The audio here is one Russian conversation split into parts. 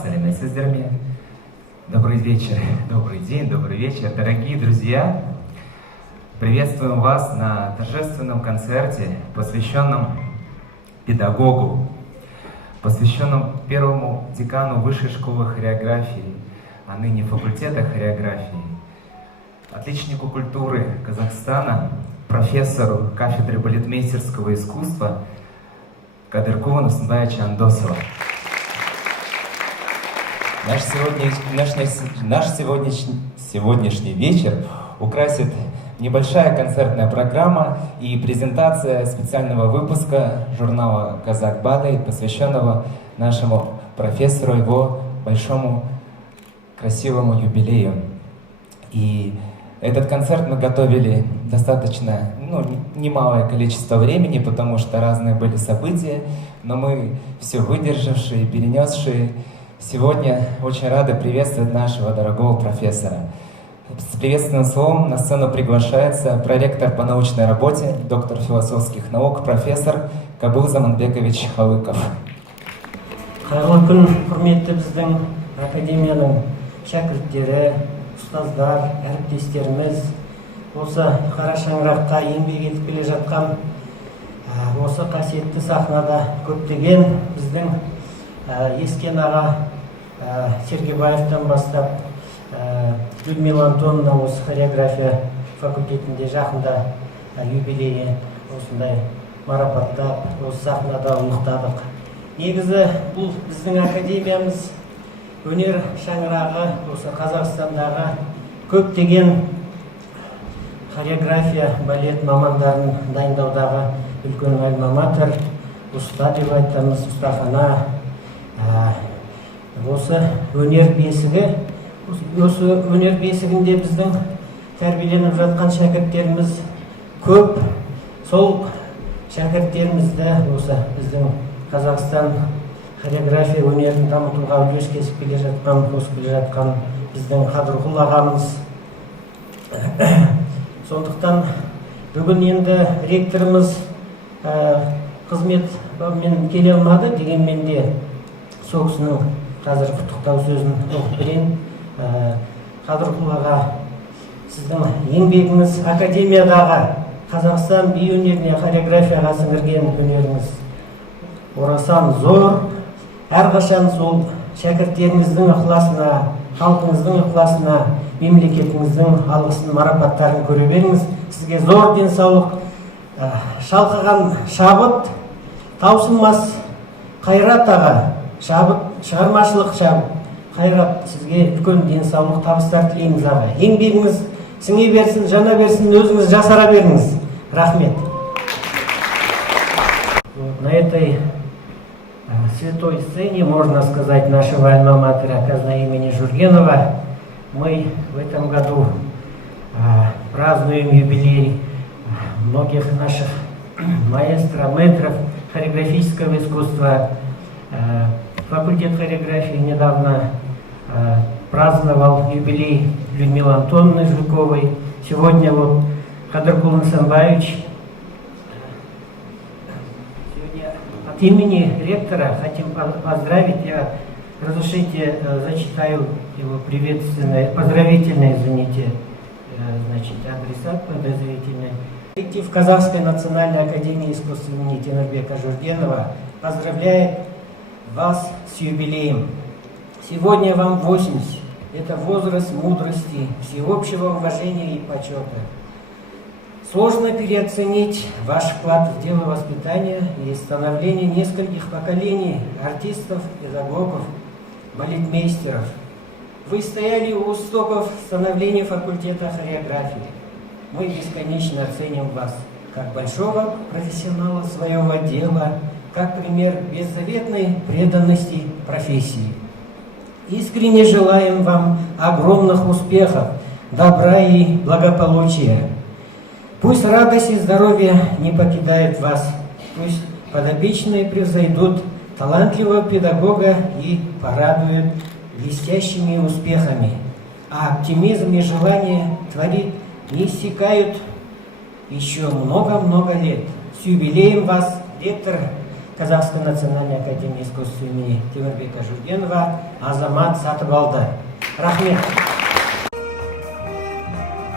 сәлеметсіздер. Добрый вечер, добрый день, добрый вечер, дорогие друзья. Приветствуем вас на торжественном концерте, посвященном педагогу, посвященном первому декану Высшей школы хореографии, а ныне факультета хореографии, отличнику культуры Казахстана, профессору кафедры балетмейстерского искусства Кадыркулу Нусынбаевичу Андосову. Наш сегодняшний вечер украсит небольшая концертная программа и презентация специального выпуска журнала «Казак Балет», посвященного нашему профессору, его большому красивому юбилею. И этот концерт мы готовили достаточно, немалое количество времени, потому что разные были события, но мы все выдержавшие, перенесшие, сегодня очень рады приветствовать нашего дорогого профессора. С приветственным словом на сцену приглашается проректор по научной работе, доктор философских наук, профессор Кабыл Заманбекович Халыков. Қайырлы күн, құрметті біздің академияның шәкірттері, ұстаздар, әріптестеріміз, осы қара шаңыраққа еңбек етіп келе жатқан осы қасиетті сахнада көптеген біздің Ескен аға Сергебаевтан бастап Людмила Антоновна осы хореография факультетінде жақында юбилейі осындай марапаттап, осы сахнада ұлықтадық. Негізі бұл біздің академиямыз өнер шаңырағы осы Қазақстандағы көптеген хореография, балет мамандарын дайындаудағы үлкен альма-матер, ұста деп айтамыз, ұстахана. Осы өнер бесігі, осы өнер бесігінде біздің тәрбиеленіп жатқан шәкірттеріміз көп. Сол шәкірттерімізді осы біздің Қазақстан хореография өнерін дамытуға үлес қосып келе жатқан біздің Қадырқұл ағамыз. Сондықтан бүгін енді ректорымыз қызметмен келе алмады, дегенмен де сол кісінің қазір құттықтау сөзін оқып берейін. Қадырқұл аға, сіздің еңбегіңіз академиядағы Қазақстан би өнеріне, хореографияға сіңірген өнеріңіз орасан зор. Әрқашан сол шәкірттеріңіздің ықыласына, халқыңыздың ықыласына, мемлекетіңіздің алғысын, марапаттарын көре беріңіз. Сізге зор денсаулық, шалқыған шабыт, таусылмас қайрат аға, шабыт, шығармашылық шабыт, қайрат, сізге үлкен денсаулық, табыстар тілейміз аға. Еңбегіңіз сіңе берсін, жана берсін, өзіңіз жасара беріңіз. Рахмет. На этой святой сцене, можно сказать, нашего альма-матера Казна имени Жургенова, мы в этом году празднуем юбилей многих наших маэстро, мэтров хореографического искусства. Факультет хореографии недавно праздновал юбилей Людмилы Антоновны Жуковой. Сегодня вот Кадыркул Нусынбаевич. От имени ректора хотим поздравить. Разрешите, зачитаю его поздравительное, адресат поздравительный. Коллектив Казахской национальной академии искусств имени Темирбека Жургенова поздравляет вас с юбилеем. Сегодня вам 80. Это возраст мудрости, всеобщего уважения и почета. Сложно переоценить ваш вклад в дело воспитания и становления нескольких поколений артистов, педагогов, балетмейстеров. Вы стояли у истоков становления факультета хореографии. Мы бесконечно оценим вас как большого профессионала своего дела, как пример беззаветной преданности профессии. Искренне желаем вам огромных успехов, добра и благополучия. Пусть радость и здоровье не покидают вас, пусть подопечные превзойдут талантливого педагога и порадуют блестящими успехами, а оптимизм и желание творить не иссякают еще много-много лет. С юбилеем вас, ректор Казахской национальной академии искусств имени Темирбека Жургенова Азамат Сатыбалды. Рахмет.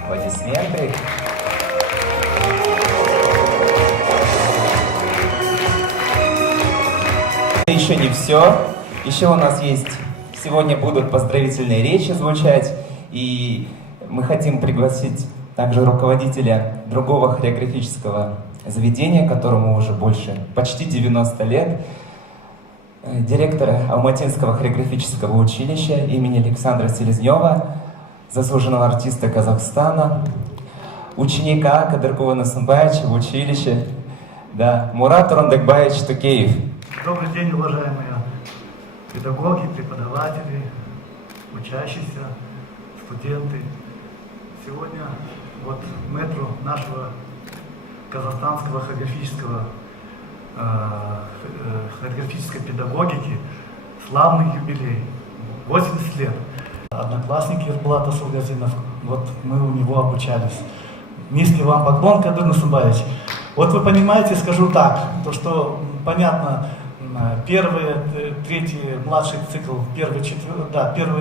Аплодисменты. Еще не все. Еще у нас есть, сегодня будут поздравительные речи звучать, и мы хотим пригласить также руководителя другого хореографического заведения, которому уже почти 90 лет, директора Алматинского хореографического училища имени Александра Селезнева, заслуженного артиста Казахстана, ученика Кадыркова Насымбаевича в училище, да, Мурат Урандыкбаевич Тукеев. Добрый день, уважаемые педагоги, преподаватели, учащиеся, студенты. Сегодня вот мэтру нашего казахстанского хореографической педагогики славный юбилей, 80 лет. Одноклассники Ербулат Асылгазинов, вот мы у него обучались. Низкий вам поклон, Кадыр Насымбаевич. Вот вы понимаете, скажу так, то что понятно, первый, третий, младший цикл, первый,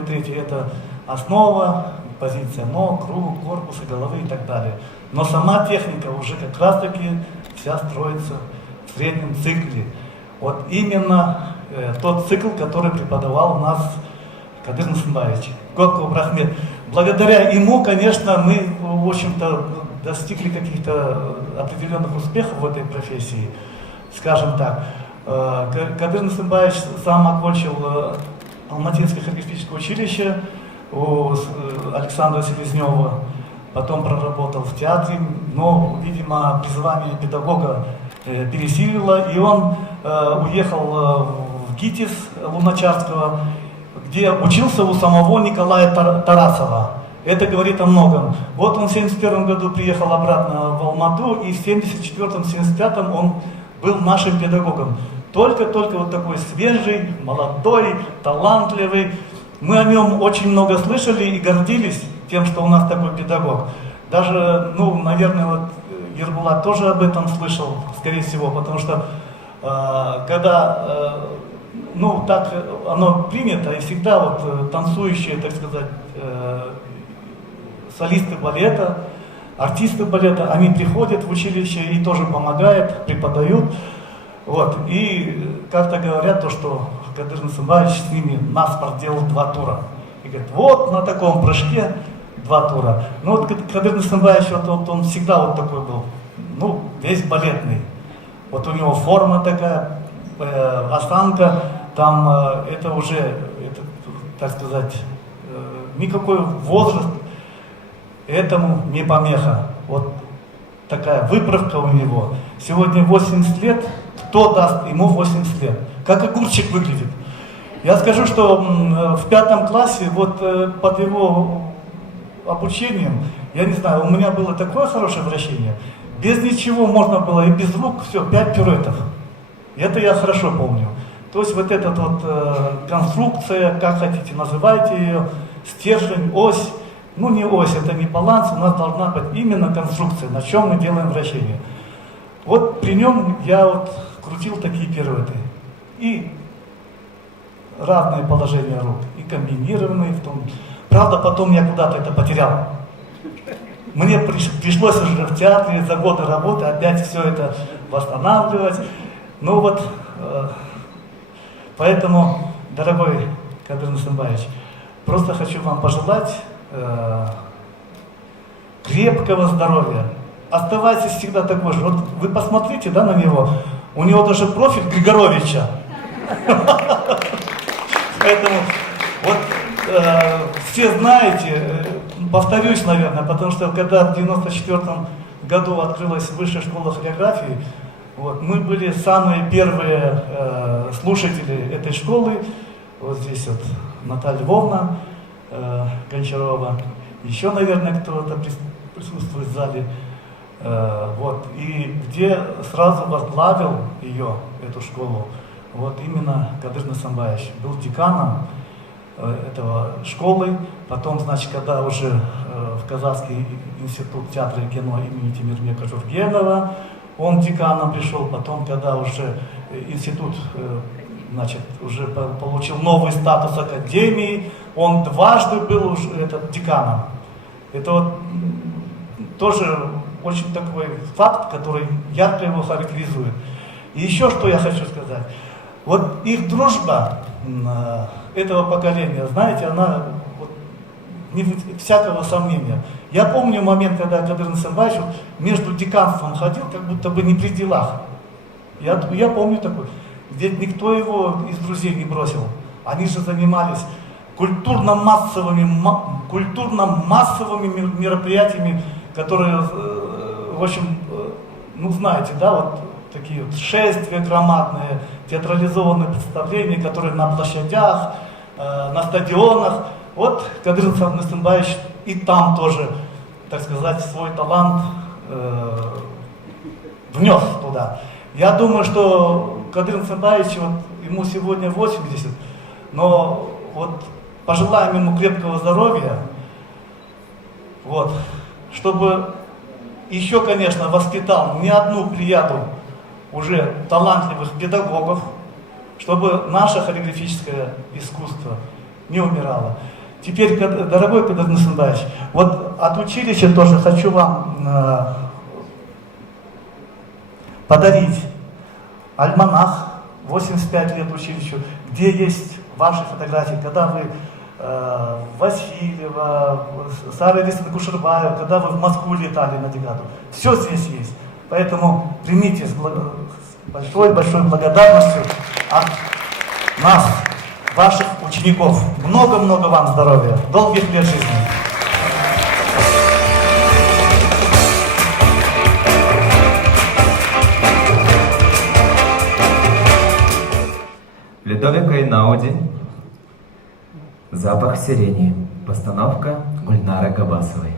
третий это основа, позиция ног, рук, корпуса, головы и так далее. Но сама техника уже как раз таки вся строится в среднем цикле. Вот именно тот цикл, который преподавал у нас Кадыр Насымбаевич. Горков Рахмет. Благодаря ему, конечно, мы, в общем-то, достигли каких-то определенных успехов в этой профессии. Скажем так, Кадыр Насымбаевич сам окончил Алматинское хореографическое училище у Александра Селезнева, потом проработал в театре, но, видимо, призвание педагога пересилило, и он уехал в ГИТИС Луначарского, где учился у самого Николая Тарасова. Это говорит о многом. Вот он в 1971 году приехал обратно в Алмату, и в 1974-1975 он был нашим педагогом. Только-только вот такой свежий, молодой, талантливый. Мы о нем очень много слышали и гордились тем, что у нас такой педагог. Даже, наверное, вот Ербулат тоже об этом слышал, скорее всего, потому что когда, так оно принято, и всегда вот танцующие, так сказать, солисты балета, артисты балета, они приходят в училище и тоже помогают, преподают. Вот. И как-то говорят то, что Кадыр Насымбаевич с ними наспорт делал 2 тура. И говорит, вот на таком прыжке 2 тура. Ну вот Кадыр Насымбаевич, вот он всегда вот такой был, весь балетный. Вот у него форма такая, осанка, там это уже, так сказать, никакой возраст этому не помеха. Вот такая выправка у него. Сегодня 80 лет, кто даст ему 80 лет? Как огурчик выглядит. Я скажу, что в 5 классе, вот под его обучением, я не знаю, у меня было такое хорошее вращение, без ничего можно было, и без рук, все, 5 пируэтов. Это я хорошо помню. То есть вот эта вот конструкция, как хотите называйте ее, стержень, ось, не ось, это не баланс, у нас должна быть именно конструкция, на чем мы делаем вращение. Вот при нем я вот крутил такие пируэты. И разные положения рук, и комбинированные в том. Правда, потом я куда-то это потерял. Мне пришлось уже в театре за годы работы опять все это восстанавливать. Поэтому, дорогой Кадыр Насымбаевич, просто хочу вам пожелать крепкого здоровья. Оставайтесь всегда такой же. Вот вы посмотрите, на него. У него даже профиль Григоровича. Поэтому вот все знаете, повторюсь, наверное, потому что когда в 1994 году открылась Высшая школа хореографии, мы были самые первые слушатели этой школы. Вот здесь вот Наталья Львовна Гончарова, еще, наверное, кто-то присутствует в зале. И где сразу возглавил ее, эту школу, именно Кадыр Насымбаевич. Был деканом этого школы. Потом, когда уже в Казахский институт театра и кино имени Темирбека Жургенова Он деканом пришел, потом, когда уже институт значит, уже получил новый статус академии, он дважды был уже деканом. Это вот тоже очень такой факт, который ярко его характеризует. И еще что я хочу сказать. Вот их дружба этого поколения, знаете, она вот, не всякого сомнения. Я помню момент, когда Кадыр Насырбаевич между деканством ходил, как будто бы не при делах. Я помню такой. Ведь никто его из друзей не бросил. Они же занимались культурно-массовыми мероприятиями, которые, в общем, ну знаете, да, вот такие вот шествия громадные, театрализованные представления, которые на площадях, на стадионах. Вот Кадыр Насырбаевич и там тоже, так сказать, свой талант внес туда. Я думаю, что Кадыр Насырбаевич, вот, ему сегодня 80, но вот пожелаем ему крепкого здоровья, вот, чтобы еще, конечно, воспитал не одну плеяду уже талантливых педагогов, чтобы наше хореографическое искусство не умирало. Теперь, дорогой Кадыр Насырбаевич, вот от училища тоже хочу вам подарить альманах 85 лет училищу, где есть ваши фотографии, когда вы Васильева, Сара Элисовна Кушербаева, когда вы в Москву летали на декаду. Все здесь есть. Поэтому примите с большой-большой благодарностью от нас, ваших учеников. Много-много вам здоровья, долгих лет жизни. Людовико Эйнауди, «Запах сирени», постановка Гульнары Габасовой.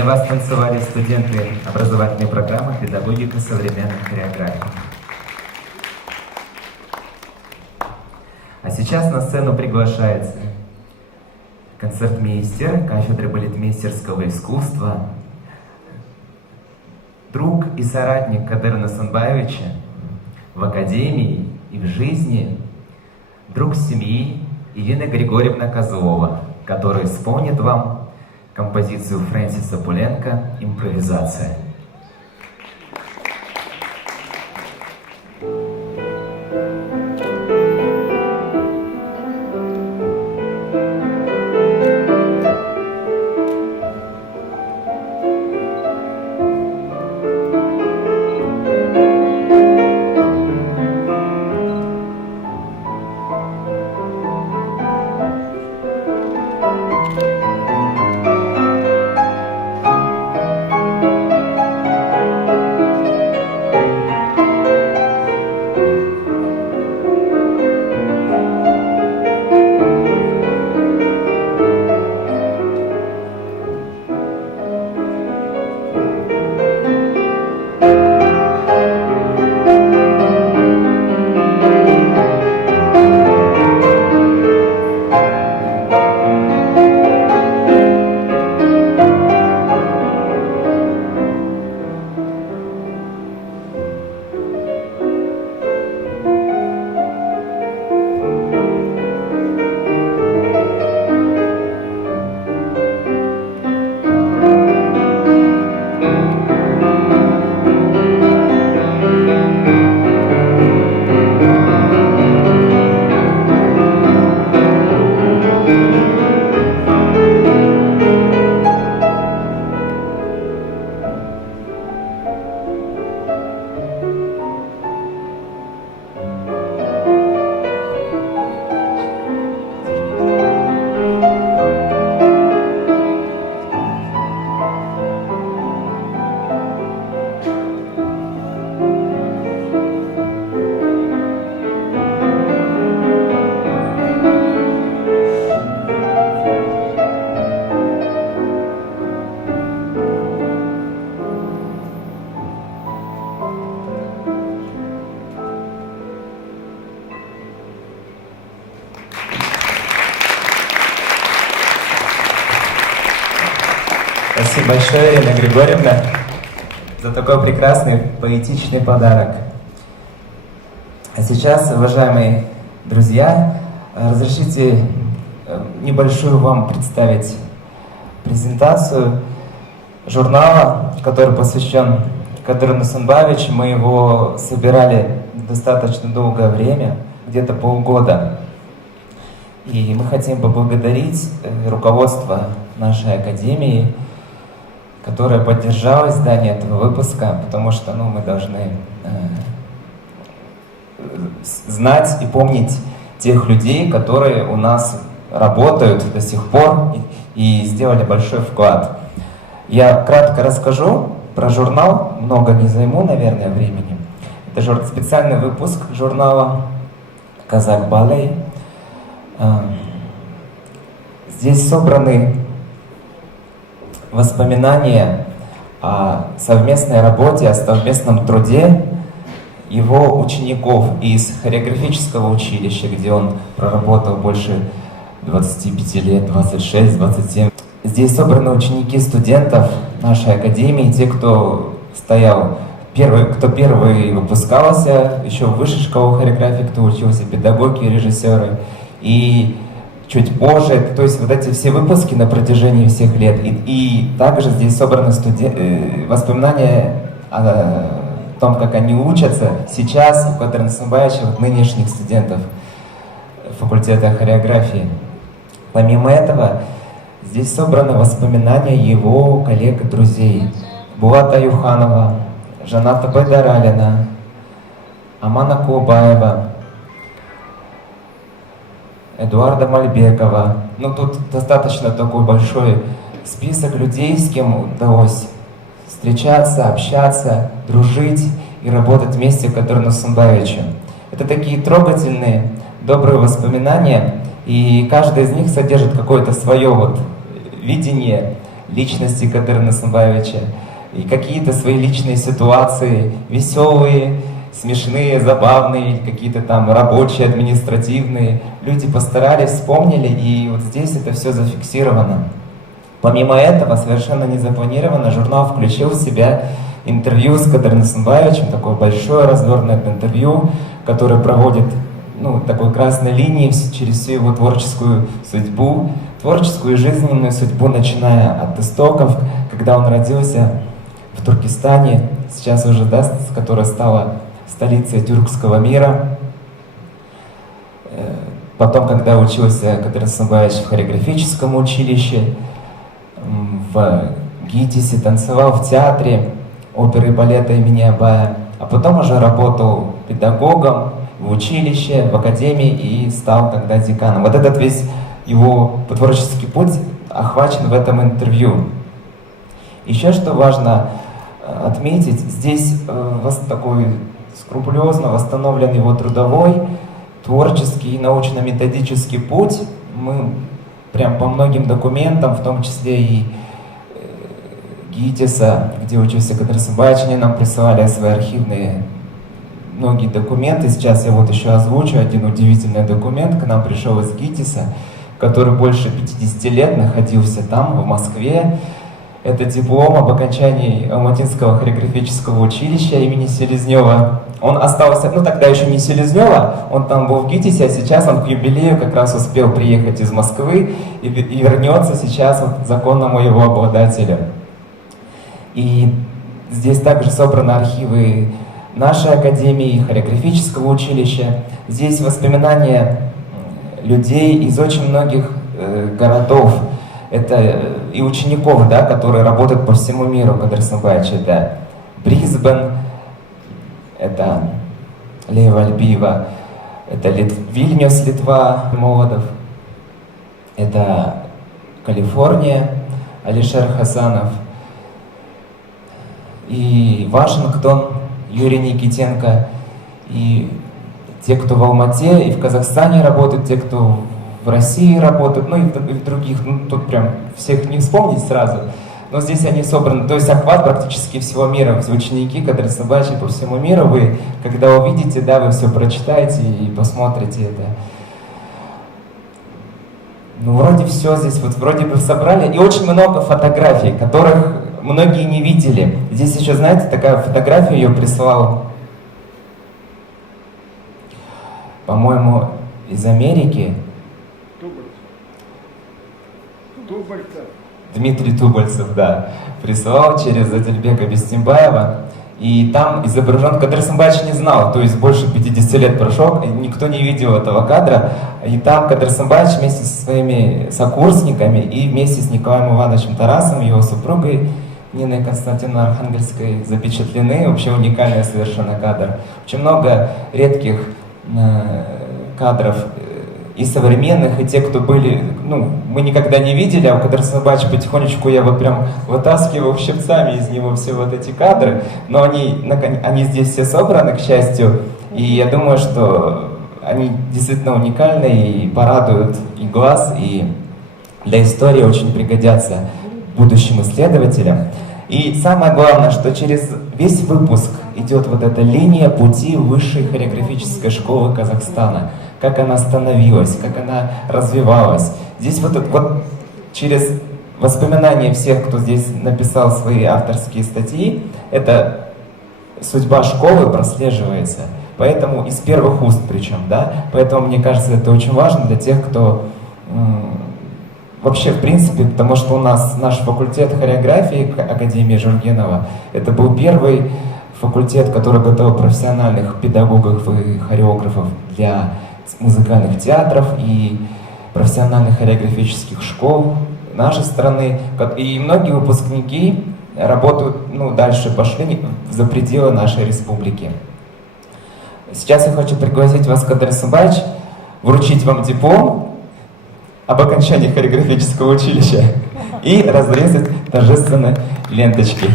Для вас танцевали студенты образовательной программы «Педагогика современной хореографии». А сейчас на сцену приглашается концертмейстер кафедры балетмейстерского искусства, друг и соратник Кадыра Насанбаевича в академии и в жизни, друг семьи Ирина Григорьевна Козлова, который исполнит вам композицию Фрэнсиса Пуленко «Импровизация». Спасибо большое, Ирина Григорьевна, за такой прекрасный поэтичный подарок. А сейчас, уважаемые друзья, разрешите небольшую вам представить презентацию журнала, который посвящен Кадыру Насанбаевичу. Мы его собирали достаточно долгое время, где-то полгода. И мы хотим поблагодарить руководство нашей академии, которая поддержала издание этого выпуска, потому что мы должны знать и помнить тех людей, которые у нас работают до сих пор и сделали большой вклад. Я кратко расскажу про журнал, много не займу, наверное, времени. Это специальный выпуск журнала «Казак Балей». Здесь собраны воспоминания о совместной работе, о совместном труде его учеников из хореографического училища, где он проработал больше 25 лет, 26, 27. Здесь собраны ученики студентов нашей академии, те, кто стоял кто первый выпускался еще в высшей школе хореографии, кто учился педагоги, режиссеры. И чуть позже, то есть вот эти все выпуски на протяжении всех лет. И также здесь собраны воспоминания о том, как они учатся сейчас у Кадыра Насанбаевича, нынешних студентов факультета хореографии. Помимо этого, здесь собраны воспоминания его коллег и друзей. Булата Аюханова, Жаната Байдаралина, Амана Кулбаева, Эдуарда Мальбекова. Тут достаточно такой большой список людей, с кем удалось встречаться, общаться, дружить и работать вместе с Кадыром Насанбаевичем. Это такие трогательные, добрые воспоминания, и каждый из них содержит какое-то свое видение личности Кадыра Насымбаевича и какие-то свои личные ситуации, веселые, смешные, забавные, какие-то там рабочие, административные. Люди постарались, вспомнили, и вот здесь это все зафиксировано. Помимо этого, совершенно незапланированно журнал включил в себя интервью с Кадыром Насымбаевичем, такое большое развернутое интервью, которое проводит такой красной линией через всю его творческую судьбу, творческую и жизненную судьбу, начиная от истоков, когда он родился в Туркестане, сейчас уже, да, которая стала столицей тюркского мира. Потом, когда учился Кадыр Насымбаевич в хореографическом училище, в ГИТИСе, танцевал в театре оперы и балета имени Абая, а потом уже работал педагогом в училище, в академии и стал тогда деканом. Вот этот весь его творческий путь охвачен в этом интервью. Еще что важно отметить, здесь такой скрупулезно восстановлен его трудовой, творческий и научно-методический путь. Мы прям по многим документам, в том числе и ГИТИСа, где учился Кадыр Насымбаевич, они нам присылали свои архивные многие документы. Сейчас я вот еще озвучу один удивительный документ. К нам пришел из ГИТИСа, который больше 50 лет находился там, в Москве. Это диплом об окончании Алматинского хореографического училища имени Селезнева. Он остался, тогда еще не Селезнева, он там был в ГИТИСе, а сейчас он к юбилею как раз успел приехать из Москвы и вернется сейчас вот законному его обладателю. И здесь также собраны архивы нашей академии, хореографического училища. Здесь воспоминания людей из очень многих городов. Это и учеников, да, которые работают по всему миру Кадыр Насымбаевич. Это Брисбен, это Лева Альбиева, это Вильнюс, Литва, Молодов, это Калифорния, Алишер Хасанов, и Вашингтон, Юрий Никитенко, и те, кто в Алмате и в Казахстане работают, те, кто в России работают, и в других, тут прям всех не вспомнить сразу, но здесь они собраны, то есть охват практически всего мира, все ученики, Кадыр Насымбаевич по всему миру, вы, когда увидите, да, вы все прочитаете и посмотрите это. Вроде все здесь, вот вроде бы собрали, и очень много фотографий, которых многие не видели. Здесь еще, знаете, такая фотография, ее прислал, по-моему, из Америки. Дмитрий Тубальцев, да, присылал через Адильбека Бестимбаева. И там изображен, Кадыр Насымбаевич не знал, то есть больше 50 лет прошло, и никто не видел этого кадра. И там Кадыр Насымбаевич вместе со своими сокурсниками и вместе с Николаем Ивановичем Тарасом, его супругой Ниной Константиновной Архангельской запечатлены. Вообще уникальный совершенно кадр. Очень много редких кадров и современных, и те, кто были, мы никогда не видели, а у Кадыр Насымбаевича потихонечку я вот прям вытаскивал щипцами из него все вот эти кадры, но они здесь все собраны, к счастью, и я думаю, что они действительно уникальны и порадуют и глаз, и для истории очень пригодятся будущим исследователям. И самое главное, что через весь выпуск идет вот эта линия пути высшей хореографической школы Казахстана, как она становилась, как она развивалась. Здесь вот через воспоминания всех, кто здесь написал свои авторские статьи, эта судьба школы прослеживается. Поэтому из первых уст причем, да. Поэтому, мне кажется, это очень важно для тех, кто вообще, в принципе, потому что у нас наш факультет хореографии Академии Жургенова, это был первый факультет, который готовил профессиональных педагогов и хореографов для музыкальных театров и профессиональных хореографических школ нашей страны. И многие выпускники работают, дальше пошли за пределы нашей республики. Сейчас я хочу пригласить вас, Кадыр Насымбаевич, вручить вам диплом об окончании хореографического училища и разрезать торжественные ленточки.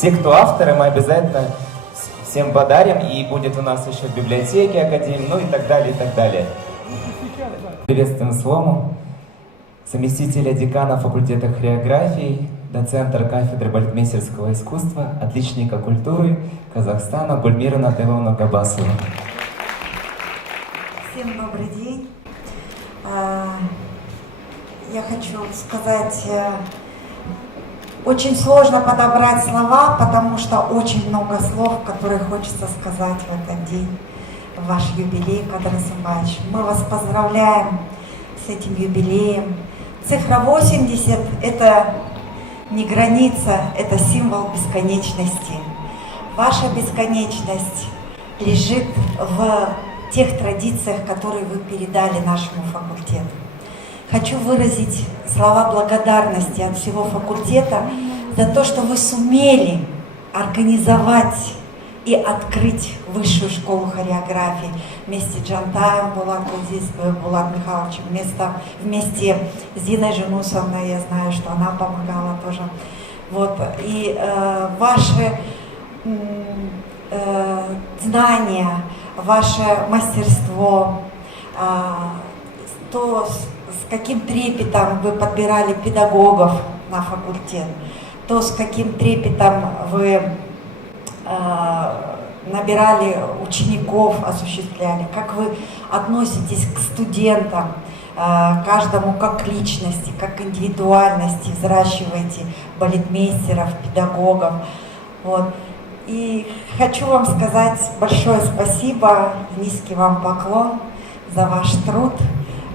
Все, кто авторы, мы обязательно всем подарим, и будет у нас еще в библиотеке Академии, ну и так далее, и так далее. Приветствуем Слому, заместителя декана факультета хореографии, доцента кафедры балетмейстерского искусства, отличника культуры Казахстана Гульмиру Натаевну Габасову. Всем добрый день. Я хочу сказать, очень сложно подобрать слова, потому что очень много слов, которые хочется сказать в этот день, в ваш юбилей, Кадыр Исымбаевич. Мы вас поздравляем с этим юбилеем. Цифра 80 – это не граница, это символ бесконечности. Ваша бесконечность лежит в тех традициях, которые вы передали нашему факультету. Хочу выразить слова благодарности от всего факультета за то, что вы сумели организовать и открыть высшую школу хореографии вместе с Джантаем Булат Михайловичем, вместе с Зиной Женусовной, я знаю, что она помогала тоже. Вот. И ваши знания, ваше мастерство, то, с каким трепетом вы подбирали педагогов на факультет, то, с каким трепетом вы набирали учеников, осуществляли, как вы относитесь к студентам, каждому как к личности, как к индивидуальности, взращиваете балетмейстеров, педагогов. Вот. И хочу вам сказать большое спасибо, низкий вам поклон за ваш труд.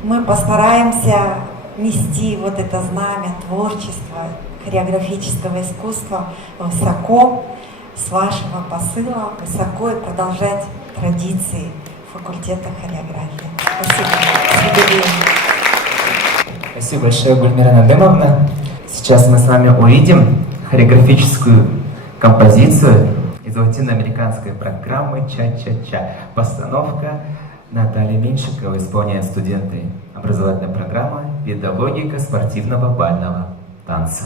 Мы постараемся нести вот это знамя творчества, хореографического искусства высоко, с вашего посыла, высоко и продолжать традиции факультета хореографии. Спасибо. С юбилеем. Спасибо большое, Гульмира Надымовна. Сейчас мы с вами увидим хореографическую композицию из латиноамериканской программы «Ча-ча-ча». Постановка Натальи Меньшиковой исполняют студенты образовательной программы «Педагогика спортивного бального танца».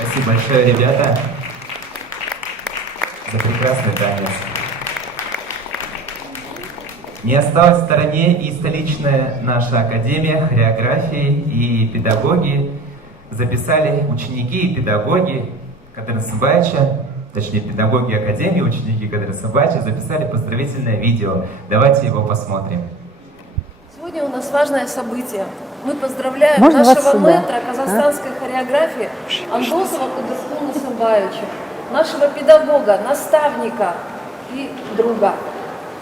Спасибо большое, ребята. прекрасный танец. Не осталась в стороне и столичная наша Академия хореографии, и педагоги записали, ученики и педагоги Кадыры Сымбаевича, точнее педагоги Академии, ученики Кадыры Сымбаевича записали поздравительное видео. Давайте его посмотрим. Сегодня у нас важное событие. Мы поздравляем Можно нашего мэтра казахстанской хореографии Андосова Кадырхуна Сымбаевича, нашего педагога, наставника и друга.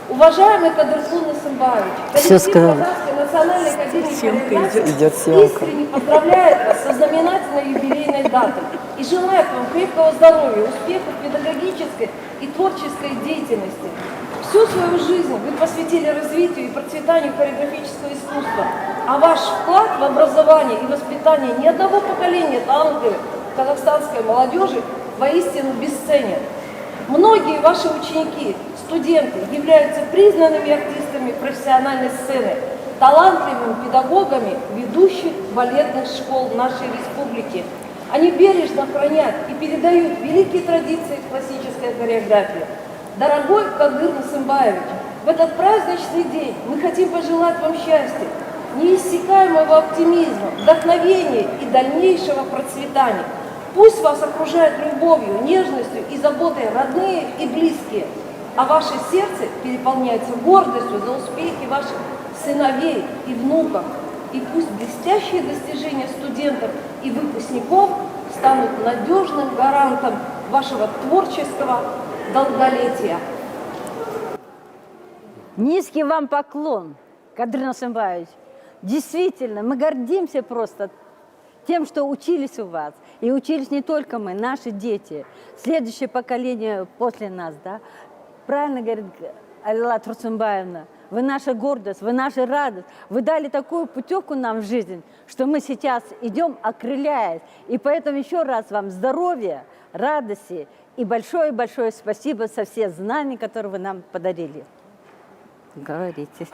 Уважаемый Кадырхун Сымбаевич, коллектив Казахской национальной академии хореографии искренне поздравляет вас со знаменательной юбилейной датой и желает вам крепкого здоровья, успехов в педагогической и творческой деятельности. Всю свою жизнь вы посвятили развитию и процветанию хореографического искусства, а ваш вклад в образование и воспитание ни одного поколения талантливой казахстанской молодежи воистину бесценен. Многие ваши ученики, студенты являются признанными артистами профессиональной сцены, талантливыми педагогами ведущих балетных школ нашей республики. Они бережно хранят и передают великие традиции классической хореографии. Дорогой Кадыр Сымбаевич, в этот праздничный день мы хотим пожелать вам счастья, неиссякаемого оптимизма, вдохновения и дальнейшего процветания. Пусть вас окружают любовью, нежностью и заботой родные и близкие, а ваше сердце переполняется гордостью за успехи ваших сыновей и внуков. И пусть блестящие достижения студентов и выпускников станут надежным гарантом вашего творческого долголетия. Низкий вам поклон, Кадыр Сымбаевич. Действительно, мы гордимся просто тем, что учились у вас. И учились не только мы, наши дети, следующее поколение после нас, да. Правильно говорит Алила Турсунбаевна, вы наша гордость, вы наша радость. Вы дали такую путевку нам в жизнь, что мы сейчас идем, окрыляясь. И поэтому еще раз вам здоровья, радости и большое-большое спасибо за все знания, которые вы нам подарили. Говорите.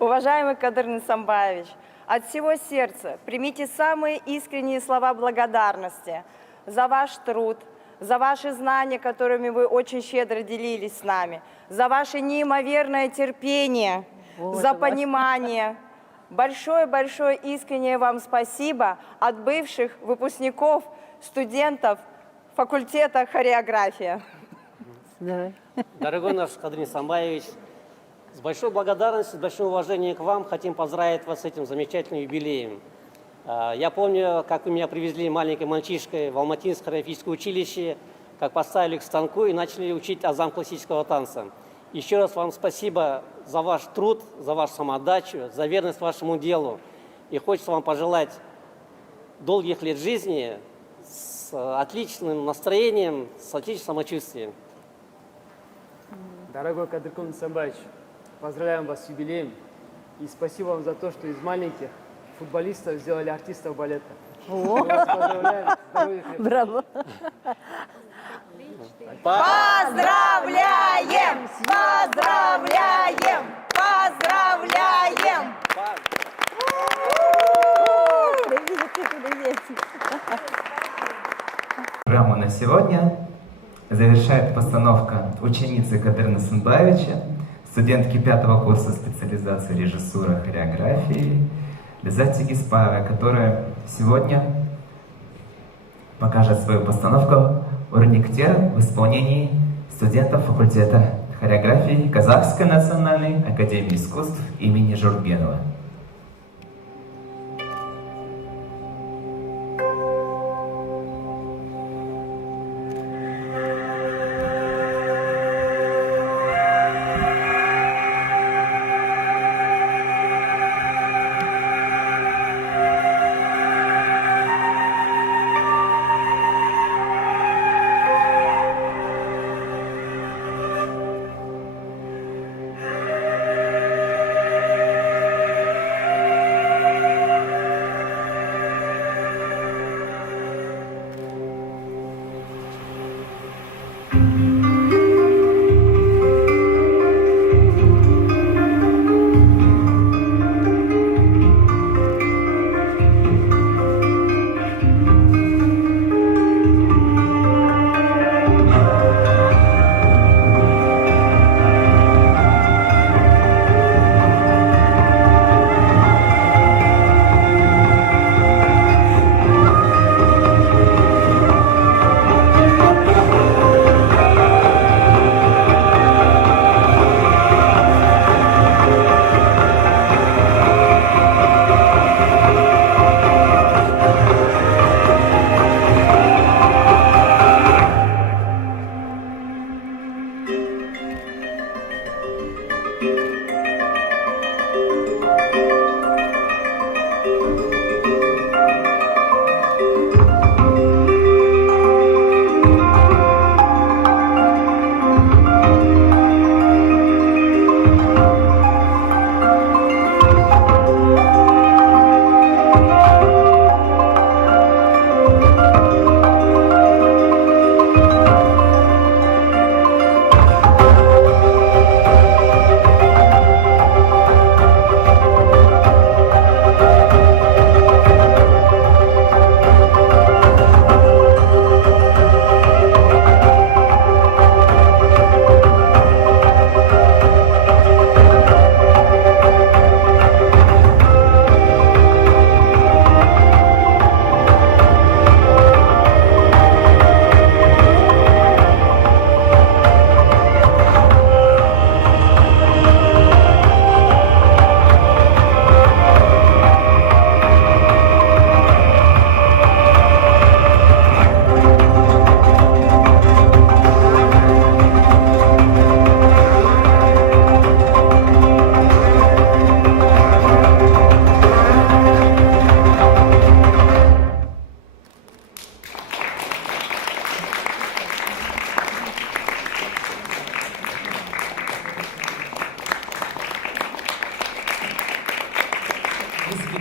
Уважаемый Кадыр Сымбаевич, от всего сердца примите самые искренние слова благодарности за ваш труд, за ваши знания, которыми вы очень щедро делились с нами, за ваше неимоверное терпение, за понимание. Большое-большое искреннее вам спасибо от бывших выпускников, студентов факультета хореография. Дорогой наш Кадыр Сымбаевич, с большой благодарностью, с большим уважением к вам хотим поздравить вас с этим замечательным юбилеем. Я помню, как вы меня привезли маленькой мальчишкой в Алматинское хореографическое училище, как поставили к станку и начали учить азам классического танца. Еще раз вам спасибо за ваш труд, за вашу самоотдачу, за верность вашему делу. И хочется вам пожелать долгих лет жизни с отличным настроением, с отличным самочувствием. Дорогой Кадыр Сымбаевич, поздравляем вас с юбилеем и спасибо вам за то, что из маленьких футболистов сделали артистов балета. Поздравляем. Браво. Поздравляем! Поздравляем! Поздравляем! Программу на сегодня завершает постановка ученицы Кадыры Сымбаевича, студентки 5-го курса специализации режиссуры хореографии Лизати Гиспаева, которая сегодня покажет свою постановку «Урниктер» в исполнении студентов факультета хореографии Казахской национальной академии искусств имени Жургенова.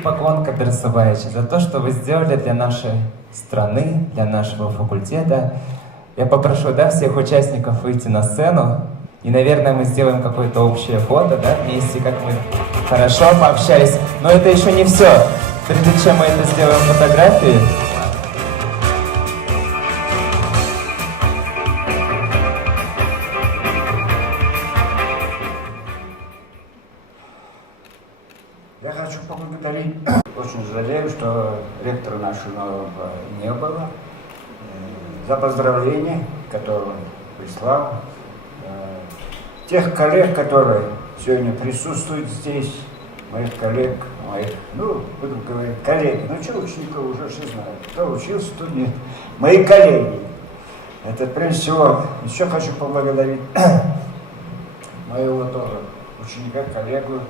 поклон, Кадыр Сабаевич, за то, что вы сделали для нашей страны, для нашего факультета. Я попрошу, да, всех участников выйти на сцену. И, наверное, мы сделаем какое-то общее фото, да, вместе, как мы хорошо пообщались. Но это еще не все. Прежде чем мы это сделаем фотографии, я хочу поблагодарить. Очень жалею, что ректора нашего не было. За поздравления, которые он прислал. Тех коллег, которые сегодня присутствуют здесь, моих коллег, буду говорить, коллеги, что учеников уже все знают, кто учился, кто нет. Мои коллеги. Это прежде всего, еще хочу поблагодарить моего тоже ученика, коллегу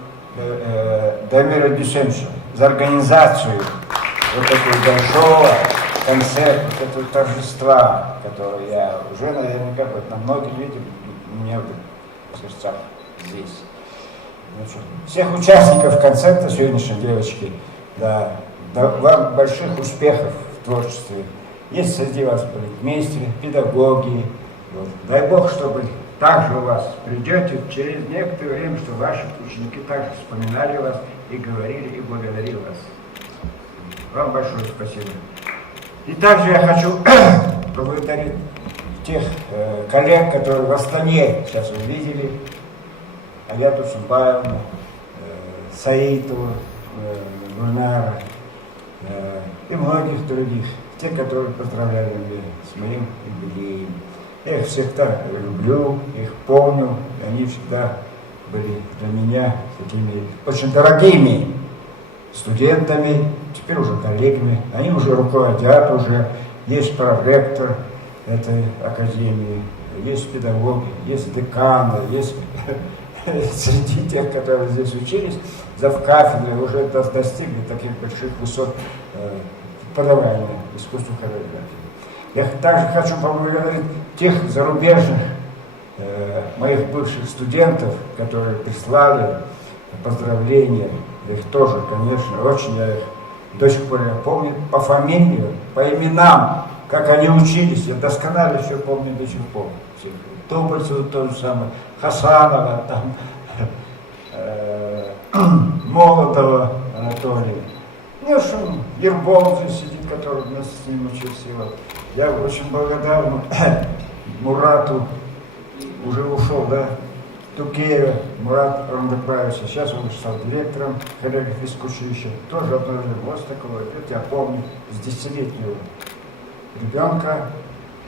Дамира Дюсенча за организацию вот этого большого концерта, этого торжества, которое я уже наверняка на многих видел, мне в сердцах здесь. Всех участников концерта сегодняшней, девочки, да, вам больших успехов в творчестве. Есть среди вас полицмейстеры, педагоги. Вот. Дай Бог, чтобы также у вас придете через некоторое время, что ваши ученики также вспоминали вас и говорили, и благодарили вас. Вам большое спасибо. И также я хочу поблагодарить тех коллег, которые в Астане сейчас вы видели, Аяту Сумбаевну, Саитову, Гульнара и многих других, те, которые поздравляли меня с моим юбилеем. Я их всегда люблю, их помню, они всегда были для меня такими очень дорогими студентами, теперь уже коллегами, они уже руководят, уже есть проректор этой академии, есть педагоги, есть деканы, есть среди тех, которые здесь учились, завкафедры уже достигли таких больших высот преподавания искусства хореографии. Я также хочу поблагодарить тех зарубежных моих бывших студентов, которые прислали поздравления. Их тоже, конечно, очень я их до сих пор помню по фамилиям, по именам, как они учились. Я досконально все помню до сих пор. Тобольцева то же самое, Хасанова, там, Молотова Анатолия. Ербол здесь сидит, который вместе с ним учился. Я очень благодарен Мурату, уже ушел, да, Тукеева, Мурат Рандакбаевич, сейчас он стал директором хореографического училища. Тоже одно вот такого, это я помню, с 10-летнего ребенка,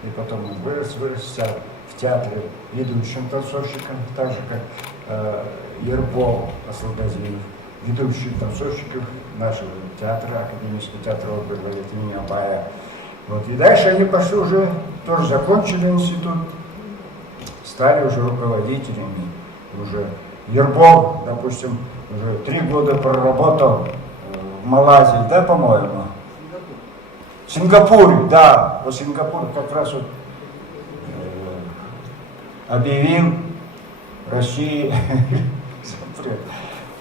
и потом он вырос в театре ведущим танцовщиком, так же как Ербол Асылгазиев, ведущий танцовщиков нашего театра, академического театра оперы имени Абая. Вот. И дальше они пошли уже, тоже закончили институт, стали уже руководителями. Уже Ербол, допустим, уже 3 года проработал в Малайзии, да, по-моему? В Сингапуре, да, вот Сингапур как раз вот объявил России запрет.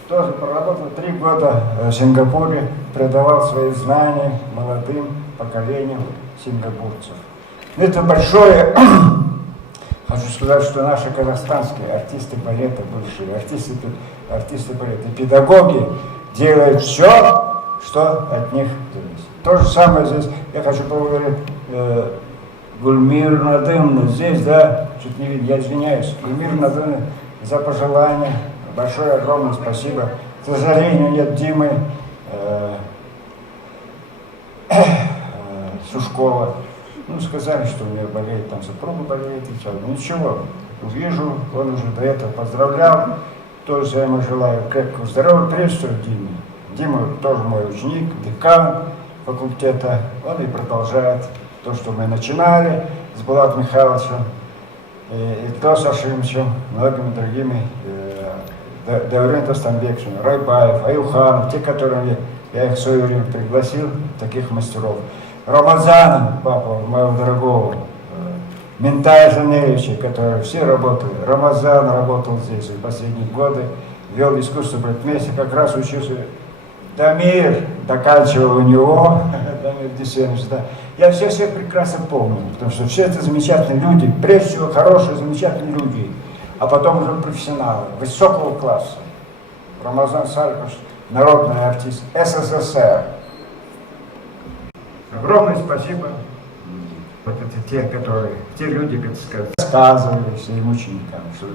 Тоже проработал 3 года в Сингапуре, передавал свои знания молодым поколениям сингапурцев. Это большое, хочу сказать, что наши казахстанские артисты балета, бывшие артисты балета, педагоги делают все, что от них зависит. То же самое здесь, я хочу поблагодарить Гульмир Надымовну здесь, да, чуть не видно, я извиняюсь, Гульмир Надымовну за пожелания. Большое, огромное спасибо. К сожалению, нет Димы Сушкова. Сказали, что у нее болеет, там супруга болеет и все. Ничего, увижу, он уже до этого поздравлял. Тоже я ему желаю крепкого здоровья. Прежде всего Диме. Дима тоже мой ученик, декан факультета. Он и продолжает то, что мы начинали с Булат Михайловичем, и Тос Ашимовичем, многими другими, Даурен Тостамбековичем, Райбаев, Аюханов, те, которые я их в свое время пригласил, таких мастеров. Рамазаном, папа моего дорогого, Ментая Жаневича, которые все работали. Рамазан работал здесь в последние годы, вел искусство балетмейстера, как раз учился Дамир доканчивал у него, Дамир Десенович, да. Я всех прекрасно помню, потому что все это замечательные люди, прежде всего хорошие, замечательные люди, а потом уже профессионалы высокого класса. Рамазан Салькович, народный артист СССР. Огромное спасибо. Вот это те люди, как сказать, рассказывали своим ученикам, что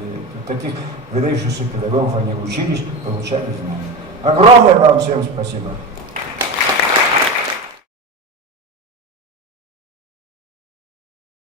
таких выдающихся педагогов они учились, получали знания. Огромное вам всем спасибо.